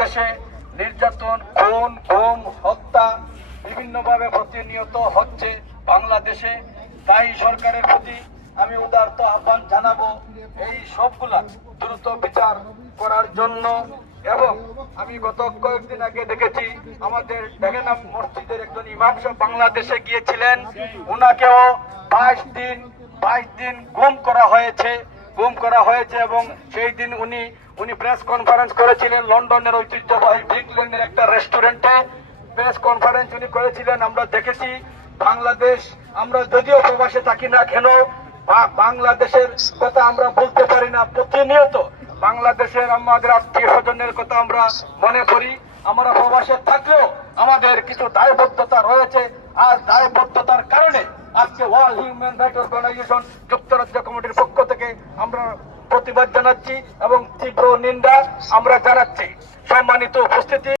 বাংলাদেশে নির্যাতন, খুন, গুম, হত্যা বিভিন্নভাবে প্রতিনিয়ত হচ্ছে বাংলাদেশে। তাই সরকারের প্রতি আমি উদারত আহ্বান জানাবো এই সবগুলা দ্রুত বিচার করার জন্য। এবং আমি গত কয়েকদিন আগে দেখেছি আমাদের ডেগেনাম মসজিদের একজন ইমাম সাহেব বাংলাদেশে গিয়েছিলেন, উনাকেও 22 দিন গুম করা হয়েছে এবং সেই দিন উনি প্রেস কনফারেন্স করেছিলেন লন্ডনের ঐতিহ্যবাহী বিগ লেনের একটা রেস্টুরেন্টে প্রেস কনফারেন্স উনি করেছিলেন। আমরা দেখেছি বাংলাদেশ, আমরা যদিও প্রবাসে থাকি না কেন বাংলাদেশের কথা আমরা বলতে পারি না। প্রতিনিয়ত বাংলাদেশের আমাদের আত্মীয় স্বজনের কথা আমরা মনে করি। আমরা প্রবাসে থাকলেও আমাদের কিছু দায়বদ্ধতা রয়েছে, আর দায়বদ্ধতার কারণে আজকে ওয়ার্ল্ড হিউম্যান রাইটস অর্গানাইজেশন যুক্তরাজ্য কমিটির পক্ষ থেকে আমরা প্রতিবাদ জানাচ্ছি এবং তীব্র নিন্দা আমরা জানাচ্ছি। সম্মানিত উপস্থিতি।